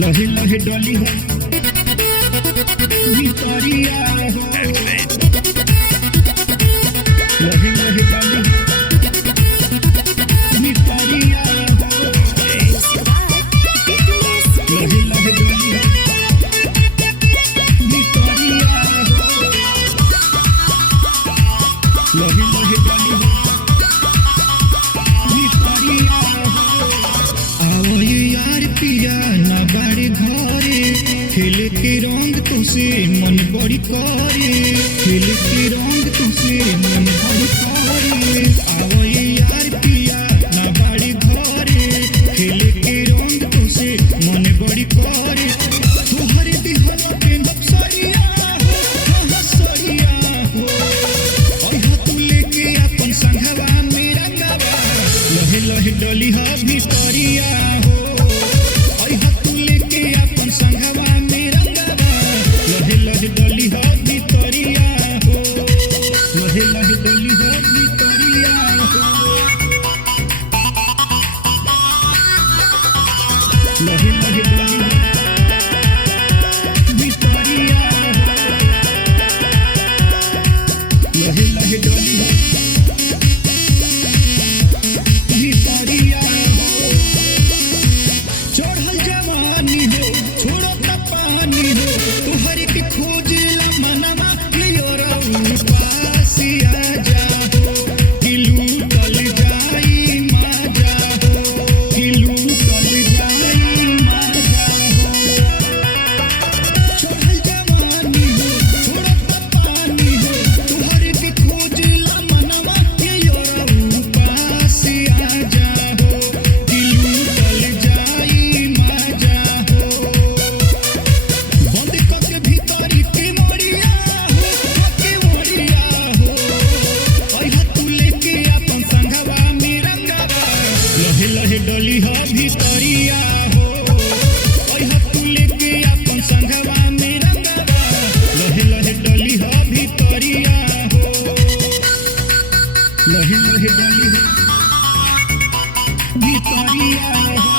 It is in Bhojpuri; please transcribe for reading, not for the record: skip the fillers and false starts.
लहे लहे डली हो भितरिया हो, लहे लहे डली भितरिया हो, लहे लहे डली भितरिया हो, लहे लहे डली भितरिया हो। आओ यार पिया ना बाड़े घरे, खेले के रंग तुसे मन बड़ी करे, खेले के रंग तुसे मन बड़ी करे। आओ यार पिया ना बाड़े घरे, खेले के रंग तुसे मन बड़ी करे। तोहरे दिहवा पे सरिया हो, हाँ सरिया हो, ओहा तू लेके अपन संघवा मेरा गवा, लहे लहे डली हा भितरिया हो, ओहा तू लेके अपन संघवा मेरा गवा, लहे लहे डली हा भितरिया हो, लहे लहे डली हा भितरिया हो, लहे लहे डली हा भितरिया हो, लहे लहे डली हा भितरिया हो। चढ़ल जवानी हो छोड़ो त पानी हो, तोहरे के खोजला मनवा लियोरा पासिया जा हो, किलू कल जाई माजा हो, किलू कल जाई माजा हो। चढ़ल जवानी हो छोड़ो त पानी हो, तोहरे के खोजला मनवा लियोरा पासिया जा हो, किलू कल जाई माजा हो। बंद करके भीतरी के मोरिया हो, के मोरिया हो, ओहा तू लेके अपन संघवा मेरा गवा, लहे लहे डली हा भितरिया हो, ओहा तू लेके अपन संघवा मेरा गवा, लहे लहे डली हा भितरिया हो, लहे लहे डली हा भितरिया हो।